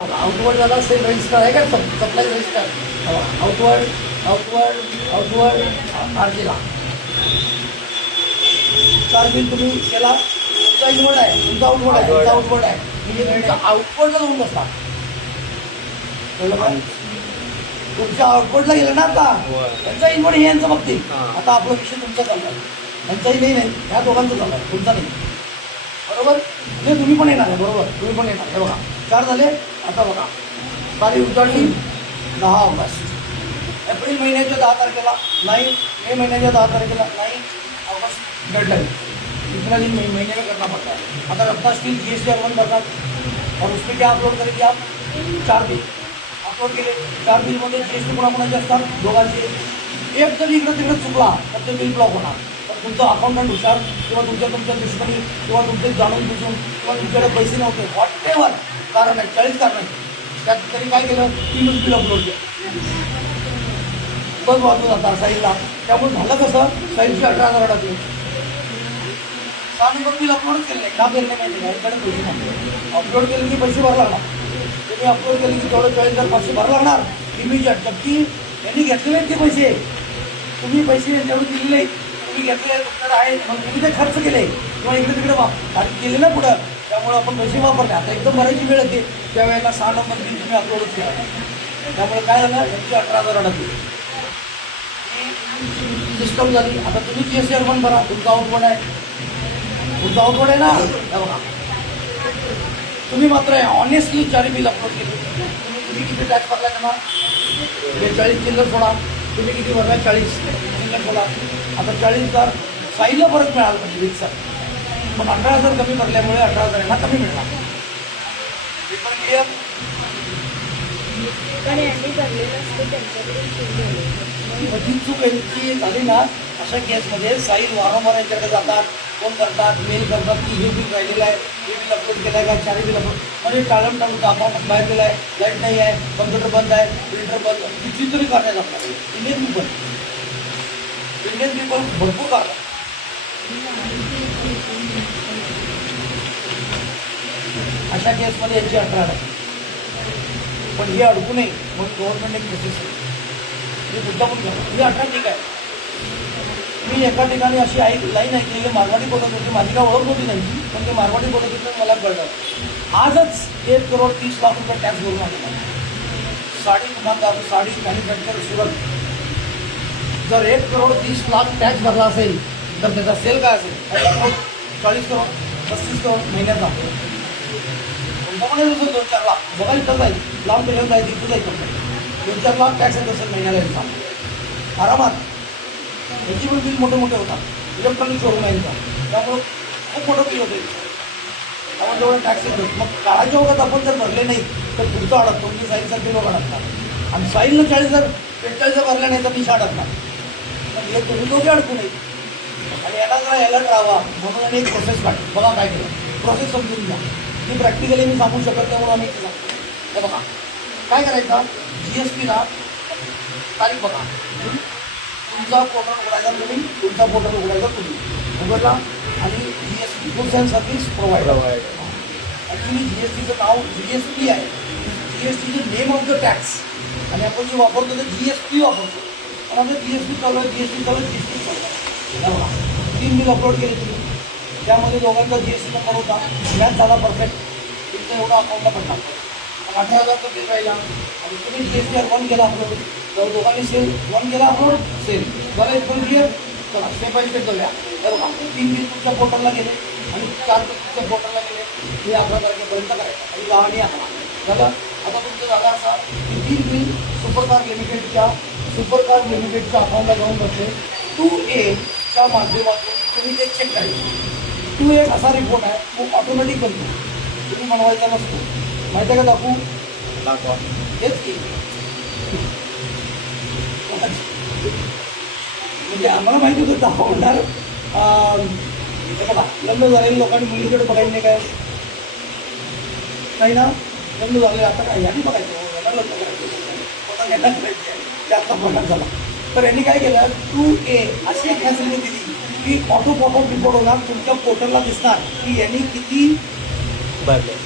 Outward झाला sale register आहे का सप्लाय रजिस्टर आउटवर्ड आरजीला 4 बिल तुम्ही केला. तुमचा इनवर्ड आहे, तुमचा आउटवर्ड आहे, तुमचा आउटवर्ड आहे म्हणजे तुमचा आउटवर्डला जाऊन बसला. तुमच्या आउटवर्डला गेलं ना आता त्यांचा इनवर्ड हे यांचं बघतील. आता आपला विषय तुमचा चालला आहे, त्यांचाही नाही ह्या दोघांचं चालला आहे, तुमचा नाही. बरोबर म्हणजे तुम्ही पण येणार आहे. बरोबर तुम्ही पण येणार. हे बघा 4 झाले. आता बघा तारीख उजाडली 10 ऑगस्ट. एप्रिल महिन्याच्या 10 तारखेला नाही, मे महिन्याच्या 10 तारखेला नाही, ऑगस्ट डेडलाइन इतना दिन महीने में करना पड़ता है. अगर अपना स्टील GST अर्बन करना और उसमें क्या अपलोड करेंगे आप 4 बिल अपलोड केले. 4 बिलमध्ये GST कोणाकोणाचे असतात? दोघांचे. एक जरी इकडं तिकडे चुकला तर ते बिल ब्लॉक होणार. पण तुमचं अकाउंटंट हुशार किंवा तुमच्या दुश्मनी किंवा तुमचे जाणून बुजून किंवा तुमच्याकडे पैसे नव्हते व्हॉट एव्हर कारण आहे, 40 कारण आहे, त्यात तरी काय केलं 3 बिल अपलोड केलं. बस वाजून जाता साईडला. त्यामुळे झालं कसं साईडची 18,000 अडकली. 6 नंबर बिल अपलोडच केलं नाही. का केलं नाही माहिती आहे? इकडे पैसे नाही. अपलोड केले की पैसे भरायला लागणार. तुम्ही अपलोड केले की तेवढं 40,500 भरायला लागणार इमिजिएट. जबकी त्यांनी घेतलेले आहेत ते पैसे, तुम्ही पैसे तेवढे दिलेले तुम्ही घेतले तुमच्याकडे आहे, मग तुम्ही ते खर्च केले किंवा इकडे तिकडे केले ना पुढं. त्यामुळे आपण पैसे वापरले. आता एकदम भरायची वेळ येते त्यावेळेला 6 नंबर बिल तुम्ही अपलोडच केला. त्यामुळे काय झालं यांची 18,000 अडकली. सिस्टम झाली. आता तुम्ही GST अर्बन भरा. तुमचा आउटवर्ड आहे, तुमचा आउटवर्ड आहे ना. बघा तुम्ही मात्र आहे ऑनेस्टली 4 बिल अपलोड केले. तुम्ही किती टॅक्स भरला त्यांना? 42 चिल्लर सोडा. तुम्ही किती भरला? 40 चिल्लर सोडा. आता 40,000 साईडला परत मिळालं पाहिजे वीकचा. पण 18,000 कमी भरल्यामुळे 18,000 यांना कमी मिळणार. ही चूक यांची झाली ना अशा केसमध्ये साईल वारंवार यांच्याकडे जातात, फोन करतात, मेल करतात की हे बिल राहिलेलं आहे, हे बिल अपलोड केलं आहे का, 4 बिल अपलोड म्हणजे टाळम टाळून अकाउंट बाहेर गेलं आहे, लाईट नाही आहे, कम्प्युटर बंद आहे, प्रिंटर बंद, कितीतरी करण्यात आपल्याला इंडियन पीपल भरपूर करतात. अशा केसमध्ये यांची 18,000 पण हे अडकू नये म्हणून गव्हर्नमेंट एक प्रोसेस आहे. हे मुद्दा पण घ्या. ही 18 ठीक आहे. मी एका ठिकाणी अशी लाईन ऐकलेली मारवाडी बोलत होती, माझी काय ओळख होती नाही, पण ते मारवाडी बोलत होते मला कळलं. आजच 1,30,00,000 रुपये टॅक्स भरून आलेला. साडी दुकानदार, साडी मॅन्युफॅक्चर सुरत जर 1,30,00,000 टॅक्स भरला असेल तर त्याचा सेल काय असेल? 40 करोड 35 करोड महिन्याचा. कोणता असेल 2-4 लाख बघा इथं जाईल, लांब पेशंट जायचं इथं जायचं 2-4 लाख टॅक्स येत असेल महिन्याला यांचा आरामात. याची पण बिल मोठे मोठे होतात. इलेक्ट्रॉनिक शोरूम आहे यांचा, त्यामुळं खूप मोठं बिल होतं. त्यामुळे तेवढं टॅक्स येतो. मग काळाच्या वगैरे आपण जर भरले नाही तर पुढचं अडकतो म्हणजे साईलसारखे लोक अडकतात. आणि साईलनं 40,000-45,000 भरल्या नाही तर निशा अडकणार. पण हे तुम्ही दोघे अडकू नये आणि याला जरा अलर्ट राहावा म्हणून आम्ही एक प्रोसेस काढली. बघा काय केलं, प्रोसेस समजून घ्या. ती प्रॅक्टिकली मी सांगू शकत त्यामुळे आम्ही ते सांगतो. हे बघा काय करायचं, GSTला तारीख बघा. तुमचा पोर्टल उघडायचा तुम्ही, तुमचा पोर्टल उघडायचा तुम्ही उघडला आणि GST goods and service provider. Actually GSTचं नाव GST आहे. GSTचं नेम ऑफ द टॅक्स आणि आपण जे वापरतो ते GST वापरतो. पण आता GST चालू आहे, GST चालू आहे, GST चालू आहे. बघा 3 बिल अपलोड केले तुम्ही. त्यामध्ये दोघांचा GST नंबर होता, मॅच झाला परफेक्ट. तुमचं एवढं अकाउंटला पडला. 18,000 बिल राहिला आणि तुम्ही GST अर्बन केला अपलोड. तर दोघांनी सेल 1 केला अपलोड, सेल बरं एकदम क्लिअर. चला स्टेप बाय स्टेप जाऊया. बघा 3 बिल तुमच्या पोर्टलला गेले आणि 4 बिल तुमच्या पोर्टलला गेले. हे 11 तारखेपर्यंत करायचं आणि 10 आणि 11 झालं. आता तुमचं झालं असा की 3 बिल सुपरकार लिमिटेडच्या अकाउंटला जाऊन बसले. 2A माध्यमातून तुम्ही ते चेक करायचं. 2A असा रिपोर्ट आहे, तो ऑटोमॅटिक बनतो, तुम्ही बनवायचा नसतो. माहिती आहे का दाखवू? हेच की म्हणजे आम्हाला माहिती होतं दाखवणार. बघा लग्न झालेल्या लोकांनी मुलीकडे बघायचं नाही काय नाही ना. लग्न झाले आता काय यांनी बघायचं, यांना लग्न करायचं, यांना करायचं त्यातला प्रकार झाला. तर यांनी काय केलं 2A अशी एक फॅसिलिटी दिली की ऑटो पॉपअप रिपोर्ट होणार. तुमच्या पोर्टलला दिसणार की यांनी किती भरलेले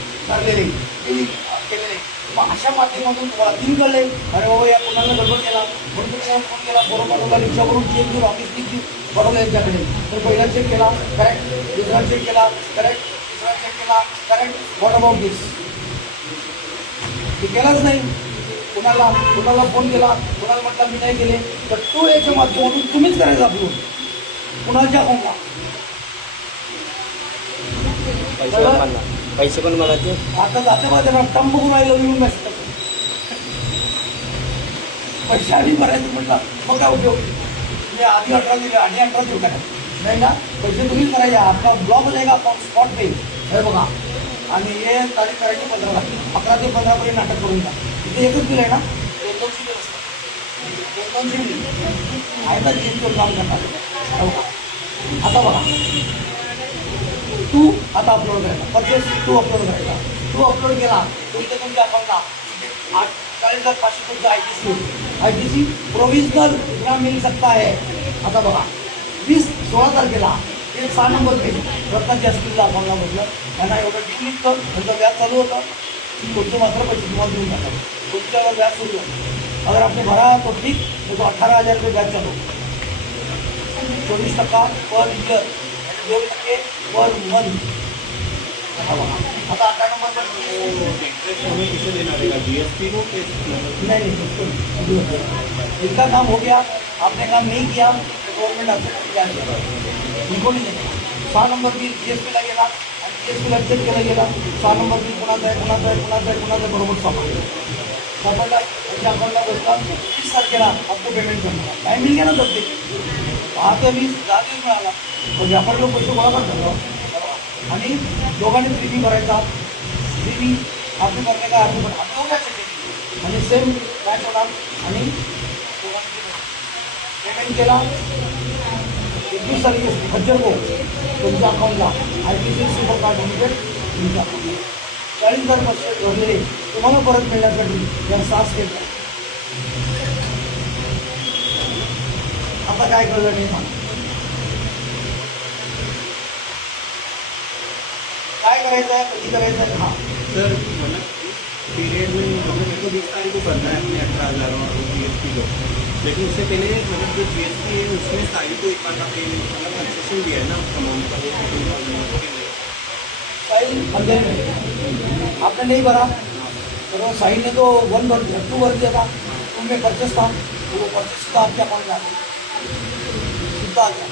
केलेले. मग अशा माध्यमातून तुम्हाला 3 कळले, अरे बाबा या कोणाला गडबड केला म्हणून तुम्ही फोन केला, बरोबर रिक्षावरून चेक घेऊन ऑफिसनी घेऊन पडवलं यांच्याकडे. तर पहिला चेक केला करेक्ट, दुसरा चेक केला करेक्ट, तिसरा चेक केला करेक्ट. व्हॉट अबाउट दिस? ते केलाच नाही. कुणाला फोन केला, कुणाला म्हटलं मी नाही केले, तर तो याच्या माध्यमातून तुम्हीच करायचं अपलोड कुणाच्या अकाउंटला. पैसे पण मला ते आता जाते बघा त्यांना टंब घुमायला येऊन मेसेज पैसे आधी भरायचं म्हटलं मग काय उपयोग? मी आधी 18 दिले आणि 18 देऊ काय नाही ना. पैसे तुम्हीच करायचे. आपला ब्लॉक जायगा आपण स्पॉट पे हे बघा. आणि हे तारीख करायची 15ला, 11 ते 15 पर्यंत नाटक करून द्या. इथे एकच बिल आहे ना, 2-2 बिल असतं, 2-2 बिल आहे ना. जीएसटीवर काम करणार. आता बघा, तू आता अपलोड करायचा परचेस, तू अपलोड करायचा. तू अपलोड केला तुमच्या अकाउंटला 48,500 तुमचा ITC प्रोविजनल इतना मिल सकता है. आता बघा 16 तारखेला ते 6 नंबर पेज रत्नाची हॉस्पिटलला अकाउंटला म्हटलं त्यांना एवढं डिल निघतं. त्यांचं व्याज चालू होतं, तुमचे मात्र पैसे तुम्हाला देऊन टाकतात. तुमच्यावर व्याज सुरू होतं. अगर आपने भरा तो ठीक, तो 18,000 रुपये व्याज चालू, 24% पर ईयर, 2% पर मंथ. आता 18 नंबर पर किसे देना रहेगा, GST को? नहीं, इनका काम हो गया, आपने काम नहीं किया तो गवर्नमेंट आपसे क्या बिल्कुल नहीं देगा. 6 नंबर बिल GSTला गेला आणि GSTला चेक केला गेला. 6 नंबर बिल कुणाचं आहे बरोबर सापडला त्यांच्या अकाउंटला बसला. 30 तारखेला आपको पेमेंट करणार काय मिल गया ना. तर ते 10 ते 20 मिळाला. तो व्यापारी लोक पैसे गोळा करतात आणि दोघांनी 3B भरायचा. 3B आपली करणे का अर्थ पण आपली होगा म्हणजे सेम मॅच होणार. आणि दोघांनी पेमेंट केला 21 तारखे हजर को तुमच्या अकाउंटला ITC सुपर कार्ड लिमिटेड तुमच्या अकाउंटला 40,000 पैसे भरलेले तुम्हाला परत मिळण्यासाठी या 6 स्टेप. आता काय कळलं नाही मला, काय करायचं आहे, कधी करायचं आहे. हाँ सर, मतलब पीरियड में मतलब मेरे को 20 तारीख को भरना है अपने 18,000 और GST को, लेकिन उससे पहले मतलब जो GST है उसमें सारी को एक बार पे मतलब कंसेशन दिया है ना अमाउंट का, साहिल अंधेरे में आपने नहीं भरा तो साहिल ने तो 1 भर दिया, 2 भर दिया था. उनमें परचेस था, वो परचेस का आपके अकाउंट में सीधा आ गया.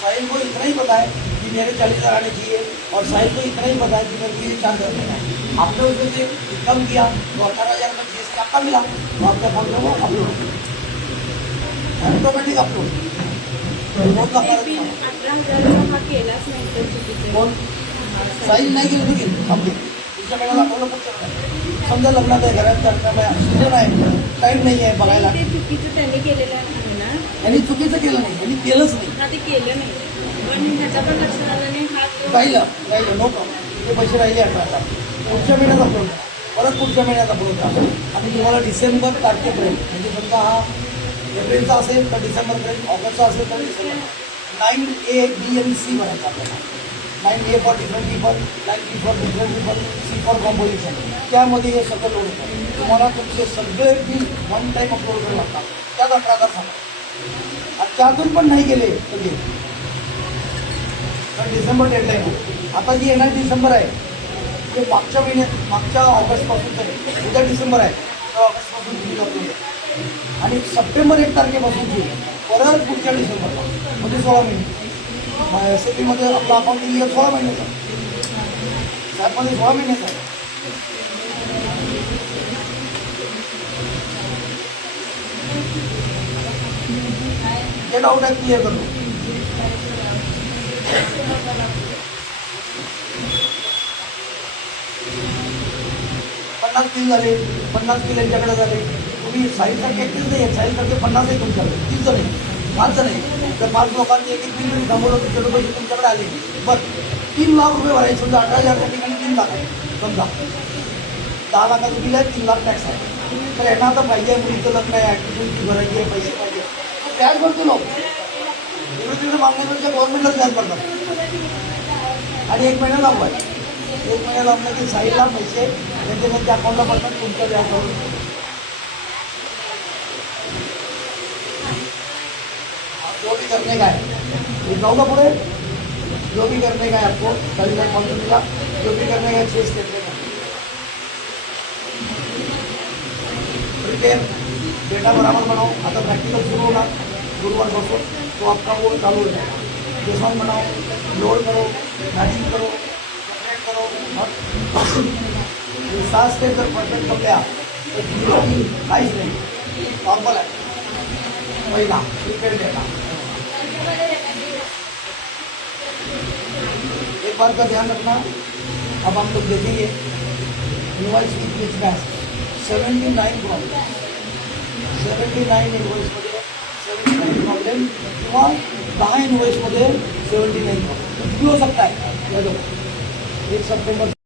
साहिल को इतना ही पता है कि मेरे 40,000 आने चाहिए और साहिल को इतना ही पता है कि मेरे लिए 4,000 देना है. आपने उसमें से कम किया तो 18,000 में GST आपका मिला तो आपके अकाउंट में वो अपलोड ऑटोमेटिक अपलोड. साहिल नाही गेलं तुम्ही आपले तुमच्या वेळेला दाखवलं पुढच्या समजा लग्नात आहे, घरात करता सीझन आहे, टाईम नाही आहे बघायला. चुकीचं त्यांनी केलेलं आहे ना. यांनी चुकीचं केलं नाही, यांनी केलंच नाही. हा ते केलं नाही पण त्याचा पण लक्षात आलं नाही. हा राहिलं नो प्रॉब्लेम. ते पैसे राहिले 18,000 पुढच्या महिन्यात अपलोड करा, परत पुढच्या महिन्यात अपलोड करा. आणि तुम्हाला डिसेंबर तारखेपर्यंत म्हणजे समजा हा एप्रिलचा असेल तर डिसेंबरपर्यंत, ऑगस्टचा असेल तर डिसेंबर 9A, B आणि C भरायचा आपल्याला. 9A for different people, 9B for different people, C for composition. त्यामध्ये हे सगळं लोड होतं. तुम्हाला तुमचे सगळे बिल 1 टाईम अपलोड करावे लागतात. त्यात 18,000 सांगा आणि त्यातून पण नाही गेले तर गेले तर डिसेंबर डेडलाईन आहे. आता जी येणार डिसेंबर आहे ते मागच्या महिन्यात, मागच्या ऑगस्टपासूनचं आहे. उद्या डिसेंबर आहे तर ऑगस्टपासून बिल अपलोड आहे. आणि सप्टेंबर 1 तारखेपासूनची परत पुढच्या डिसेंबरला म्हणजे 16 महिने. SAP मध्ये आपलं अकाउंट इयर 16 महिन्याचं आहे, त्यामध्ये 16 महिन्याचं आहे. जे डाऊट आहे क्लिअर करतो. 50 बिल झाले, 50 बिल यांच्याकडे झाले. तुम्ही साईडसारखे एकटेच नाही आहेत, साईडसारखे 50 आहे तुमच्याकडे, 30 जण आहे, 5 जण आहे. तर 5 लोकांचे एक बिल तुम्ही थांबवलं तुमच्याकडे पैसे तुमच्याकडे आले बरं 3 लाख रुपये भरायचे. समजा 18,000 ठिकाणी 3 लाख आहे, समजा 10 लाखाचं बिल आहे, 3 लाख टॅक्स आहे. तर यांना आता पाहिजे मुलीचं लग्न आहे, ॲक्टिव्हिटी भरायची आहे, पैसे पाहिजे, व्याज भरतो लोक. तिकडे मागण्यापेक्षा गव्हर्नमेंटलाच व्याज भरतात आणि 1 महिना लागू आहे. एक महिन्याला आपल्या ते साईडला पैसे त्यांच्या त्यांच्या अकाउंटला पडतात तुमच्या त्या अकाउंट. जो भी करने का है ये जाऊंगा पुढे. जो भी करने का है आपको कल मैं कॉल करूँगा. जो भी करने का है 6 स्टेप में प्रिपेयर डेटा बराबर बनाओ. आता प्रैक्टिकल शुरू होगा गुरुवार पासून, तो आपका वो चालू हो जाएगा. बेसॉन बनाओ, लोड करो, मैचिंग करो, जनरेट करो. ये 7 स्टेप जर परफेक्ट कर लिया तो जीवन काहीच नाही, नॉर्मल आहे. पहिला प्रिपेयर डेटा. एक बात का ध्यान रखना, अब हम लोग देखेंगे invoice which batch 79 problem, 79 इनवॉइसमध्ये 79 problem किंवा 10 इनवॉइसमध्ये 79 प्रॉब्लेम. किती हो सकता है? 1 सप्टेंबर